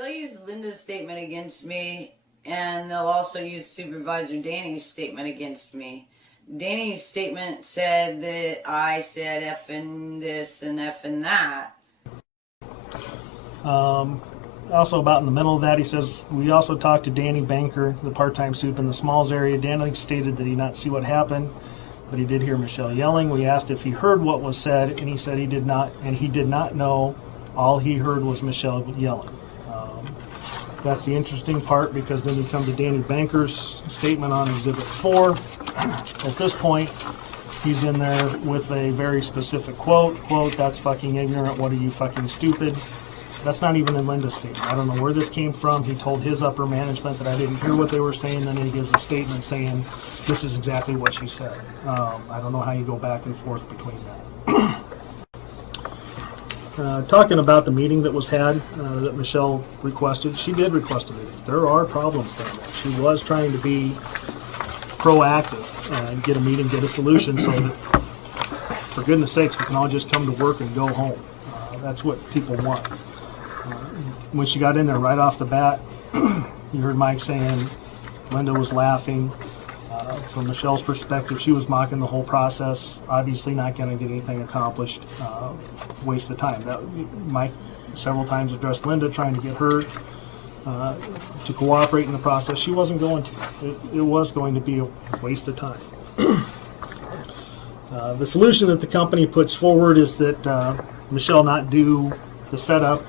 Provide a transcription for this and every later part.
They'll use Linda's statement against me, and they'll also use Supervisor Danny's statement against me. Danny's statement said that I said effing this and effing that. Also about in the middle of that, he says, we also talked to Danny Banker, the part-time soup in the Smalls area. Danny stated that he did not see what happened, but he did hear Michelle yelling. We asked if he heard what was said, and he said he did not, and he did not know. All he heard was Michelle yelling. That's the interesting part, because then you come to Danny Banker's statement on Exhibit 4. At this point, he's in there with a very specific quote, that's fucking ignorant, what are you fucking stupid? That's not even in Linda's statement. I don't know where this came from. He told his upper management that I didn't hear what they were saying, then he gives a statement saying this is exactly what she said. I don't know how you go back and forth between that. Talking about the meeting that was had, that Michelle requested, she did request a meeting. There are problems down there. She was trying to be proactive and get a meeting, get a solution, so that, for goodness sakes, we can all just come to work and go home. That's what people want. When she got in there right off the bat, you heard Mike saying Linda was laughing. From Michelle's perspective, she was mocking the whole process, obviously not going to get anything accomplished, waste of time. Mike several times addressed Linda, trying to get her to cooperate in the process. She wasn't going to. It was going to be a waste of time. The solution that the company puts forward is that Michelle not do the setup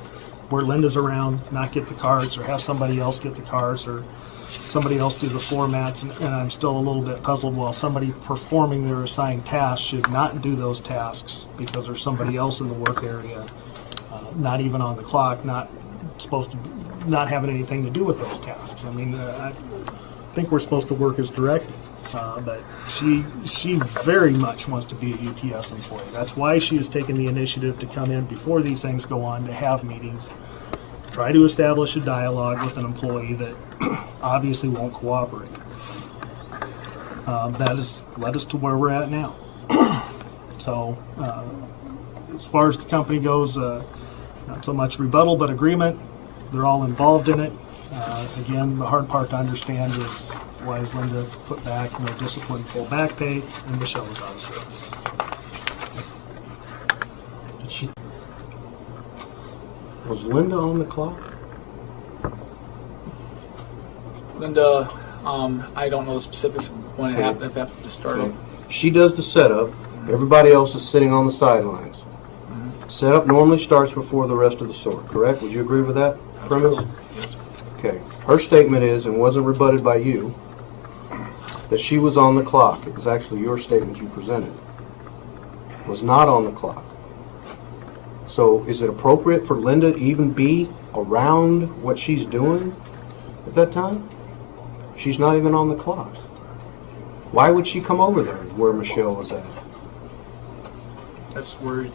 where Linda's around, not get the cards, or have somebody else get the cards, or somebody else do the formats, and I'm still a little bit puzzled. Well, somebody performing their assigned tasks should not do those tasks because there's somebody else in the work area, not even on the clock, not supposed to, not having anything to do with those tasks. I mean, I think we're supposed to work as directed, but she very much wants to be a UPS employee. That's why she has taken the initiative to come in before these things go on, to have meetings, try to establish a dialogue with an employee that obviously won't cooperate. That has led us to where we're at now. So, as far as the company goes, not so much rebuttal, but agreement. They're all involved in it. Again, the hard part to understand is why is Linda put back, no discipline, full back pay, and Michelle is out of service. Was Linda on the clock? Linda, I don't know the specifics of when it happened, if that started. Okay. She does the setup. Everybody else is sitting on the sidelines. Setup normally starts before the rest of the sort, correct? Would you agree with that premise? True. Yes. Okay. Her statement is, and wasn't rebutted by you, that she was on the clock. It was actually your statement you presented. Was not on the clock. So is it appropriate for Linda to even be around what she's doing at that time? She's not even on the clock. Why would she come over there where Michelle was at? That's where,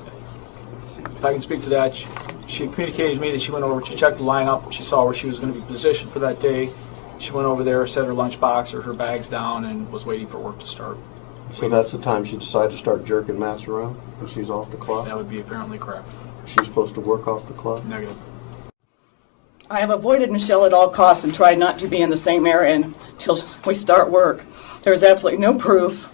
if I can speak to that, she communicated to me that she went over, she checked the lineup, she saw where she was going to be positioned for that day. She went over there, set her lunchbox or her bags down, and was waiting for work to start. So that's the time she decided to start jerking Matt's around when she's off the clock? That would be apparently correct. She's supposed to work off the clock? Negative. I have avoided Michelle at all costs and tried not to be in the same area until we start work. There is absolutely no proof